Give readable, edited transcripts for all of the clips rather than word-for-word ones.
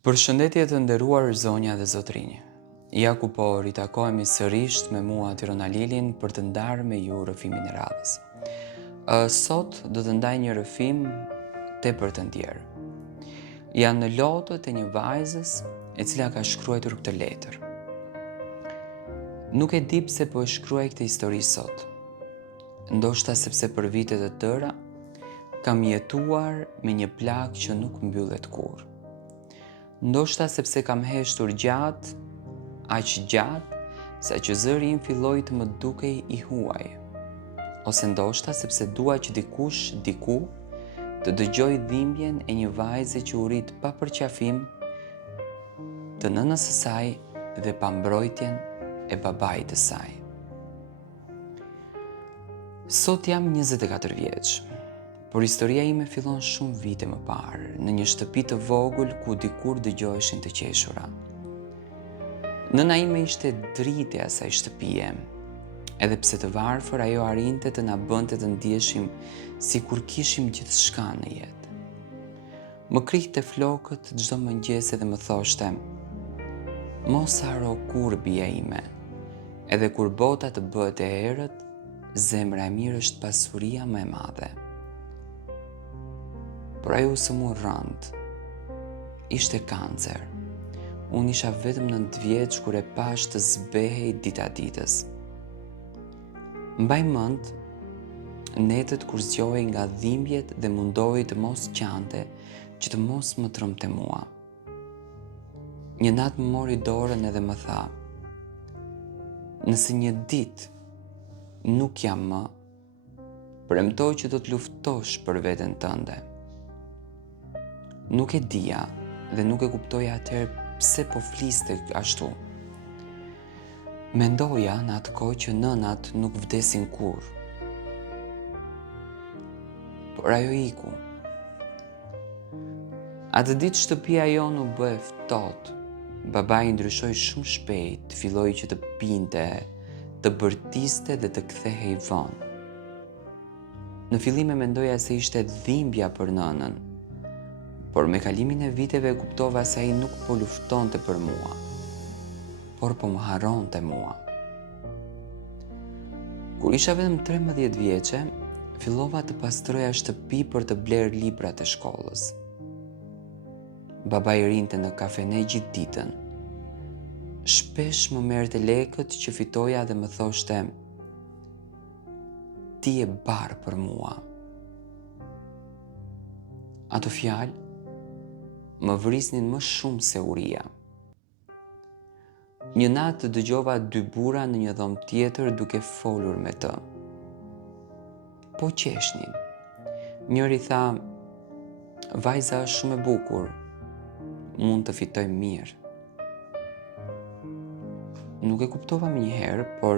Përshëndetje të nderuar zonja dhe zotrinj. Ja ku po ritakohemi sërish me mua Tirona Lilin për të ndarë me ju rrëfimin e radhës. Sot do të ndaj një rrëfim tepër të ndjerë. Janë në lotët e një vajzës e cila ka shkruar këtë letër. Nuk e di pse po e shkruaj këtë histori sot. Ndoshta sepse për vite të tëra kam jetuar me një plagë që nuk mbyllet kurrë. Ndoshta sepse kam heshtur gjatë, aq gjatë, sa që zëri im filloi të më dukej i huaj. Ose ndoshta sepse dua që dikush, diku, të dëgjoj dhimbjen e një vajze që u rit pa përqafim të nënës së saj dhe pa mbrojtjen e babait të saj. Sot jam 24 vjeç. Por historia ime fillon shumë vite më parë, në një shtëpi të vogël ku dikur dëgjoheshin të qeshura. Nëna ime ishte driti e asaj shtëpie, edhe pse të varfër ajo arrinte të na bënte të ndjeshim sikur kishim gjithçka në jetë. Më krihte flokët çdo mëngjes dhe më thoshte: "Mos haro kurrë bia ime, edhe kur bota të bëhet e errët, zemra e mirë është pasuria më e madhe." Por ajo së mu rënd. Ishte kancer. Unë isha vetëm 9 vjeç kur e pash të zbehej dita ditës. Mbaj mend netët kur zgjohej nga dhimbjet dhe mundohej të mos qante që të mos më trëmte mua. Një natë më mori dorën edhe më tha: "Nëse një ditë nuk jam më, premtoj që do të luftosh për veten tënde." Nuk e dija dhe nuk e kuptoja atëherë pse po fliste ashtu. Mendoja në atë kohë që nënat nuk vdesin kurrë. Por ajo iku. Atë ditë shtëpia jonë u bë e ftohtë. Babai ndryshoi shumë shpejt, filloi që të pinte, të bërtiste dhe të kthehej vonë. Në fillim e mendoja se ishte dhimbja për nënën, por me kalimin e viteve kuptova se ai nuk po luftonte për mua, por po më harronte mua. Kur isha vetëm 13 vjeçe, fillova të pastroja shtëpi për të blerë librat e shkollës. Babai rinte në kafene gjithë ditën. Shpesh më merrte lekët që fitoja dhe më thoshte: "Ti je barë për mua." Ato fjalë më vrisnin më shumë se uria. Një natë dëgjova 2 burra në një dhomë tjetër duke folur me të. Po qeshnin. Njëri tha: "Vajza është shumë e bukur, mund të fitoj mirë." Nuk e kuptova menjëherë, por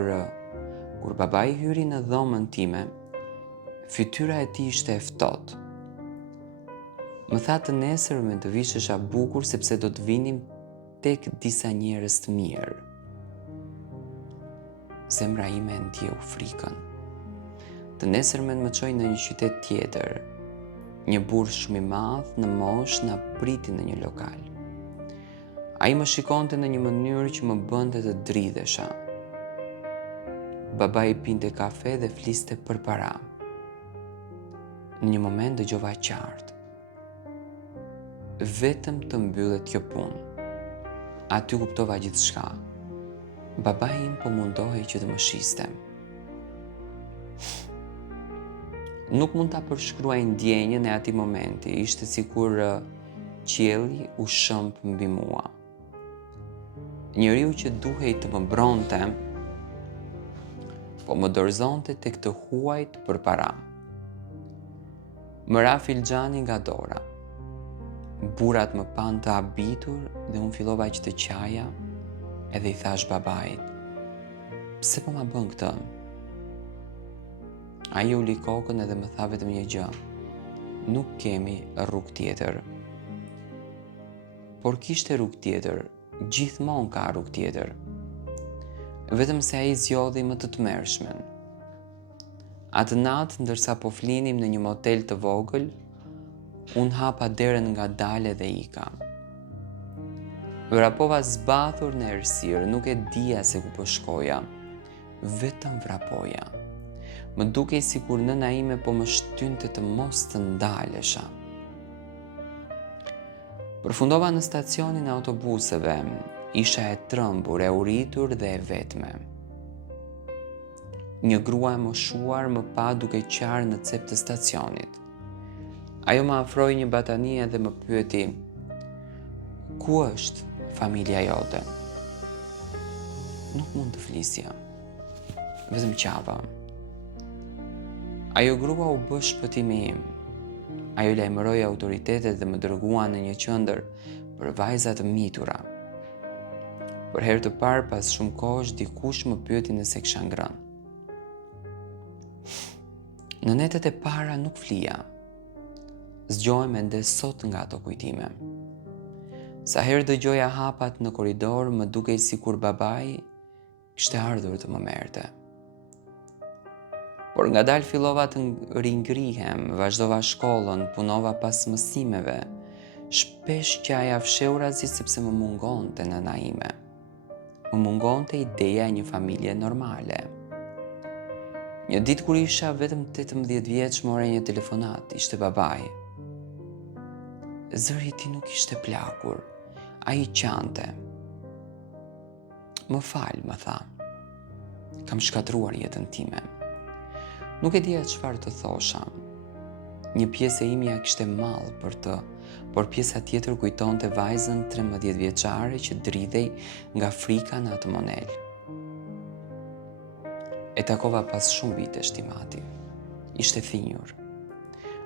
kur babai hyri në dhomën time, fytyra e tij ishte e ftohtë. Më tha të nesërmen të vishesha bukur sepse do të vinim tek disa njerëz të mirë. Zemra ime ndjeu frikën. Të nesërmen më çoi në një qytet tjetër. Një burr shumë i madh në moshë na priti në një lokal. Ai më shikonte në një mënyrë që më bënte të dridhesha. Babai pinte kafe dhe fliste për para. Në një moment dëgjova qartë: "Vetëm të mbyllet kjo punë." Aty kuptova gjithçka. Babai im po mundohej që të më shiste. Nuk mund ta përshkruaj ndjenjën e atij momenti, ishte sikur qielli u shëmb mbi mua. Njeriu që duhej të më mbronte, po më dorëzonte tek të huajt përpara. Më ra filxhani nga dora. Burrat më pan të habitur dhe unë fillova që të qaja edhe i thash babait: "Pse po ma bën këtë?" Ai uli kokën edhe më tha vetëm një gjë: "Nuk kemi rrugë tjetër." Por kishte rrugë tjetër, gjithmonë ka rrugë tjetër. Vetëm se ai zgjodhi më të tmerrshmen. Atë natë, ndërsa po flinim në një motel të vogël, unë hapa derën nga dale dhe ika. Vrapova zbathur në errësirë, nuk e dija se ku po shkoja. Vetëm vrapoja. Më dukej sikur nëna ime po më shtynte të mos të ndalesha. Përfundova në stacionin e autobuseve, isha e trembur, e uritur dhe e vetme. Një grua e moshuar më pa duke qarë në cep të stacionit. Ajo më afroi një batanie dhe më pyeti: "Ku është familja jote?" Nuk mund të flisja, vetëm qava. Ajo grua u bë shpëtimi im. Ajo lajmëroi autoritetet dhe më dërgua në një qendër për vajza të mitura. Për herë të parë pas shumë kohësh dikush më pyeti nëse kisha ngrënë. Në netet e para nuk flija. Zgjohem ende sot nga ato kujtime. Sa herë dëgjoja hapat në korridor, më dukej sikur babai kishte ardhur të më merrte. Por ngadalë fillova të ringrihem, vazhdova shkollën, punova pas mësimeve. Shpesh qaja fshehurazi sepse më mungonte nëna ime. Më mungonte ideja e një familje normale. Një ditë kur isha vetëm 18 vjeç, more një telefonat, ishte babai. Zëri i tij nuk ishte plakur, ai qante. "Më fal", më tha. "Kam shkatruar jetën time." Nuk e dija çfarë të thosha. Një pjesë e imja kishte mall për të, por pjesa tjetër kujtonte vajzën 13 vjeçare që dridhej nga frika në atë monel. E takova pas shumë vitesh Timati. Ishte thinjur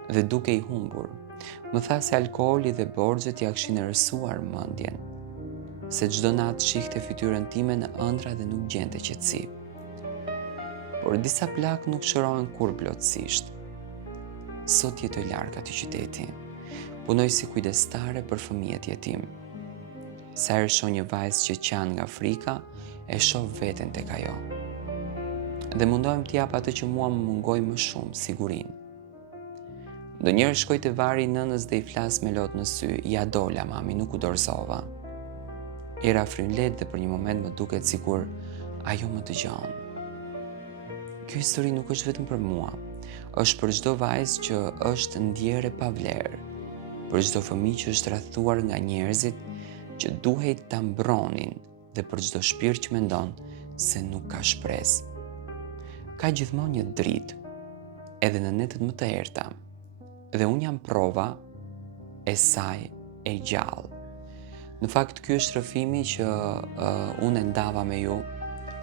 dhe duke i humbur. Më tha se alkooli dhe borxhet ja kishin errësuar mendjen, se çdo natë shihte fytyrën time në ëndra dhe nuk gjente qetësi. Por disa plak nuk shërohen kur plotësisht. Sot jetoj larg atij qyteti. Punoj si kujdestare për fëmijët jetim. Sa herë shoh një vajzë që qan nga frika, e shoh veten tek ajo. Dhe mundohem t'jap atë që mua më mungoi më shumë, sigurinë. Ndonjëherë shkoj te vari i nënës dhe i flas me lot në sy: "Ja dola, mami, nuk u dorëzova." Era frynlet dhe për një moment më duket sikur ajo më dëgjon. Kjo histori nuk është vetëm për mua, është për çdo vajzë që është ndjerë pa vlerë, për çdo fëmijë që është rrethuar nga njerëzit që duhet ta mbronin dhe për çdo shpirt që mendon se nuk ka shpresë. Ka gjithmonë një dritë, edhe në netët më të errta, dhe unë jam prova e saj e gjallë. Në fakt, ky është rrëfimi që unë e ndava me ju.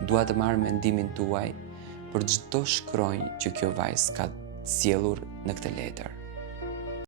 Dua të marr mendimin tuaj për çdo shkronjë që kjo vajzë ka sjellur në këtë letër.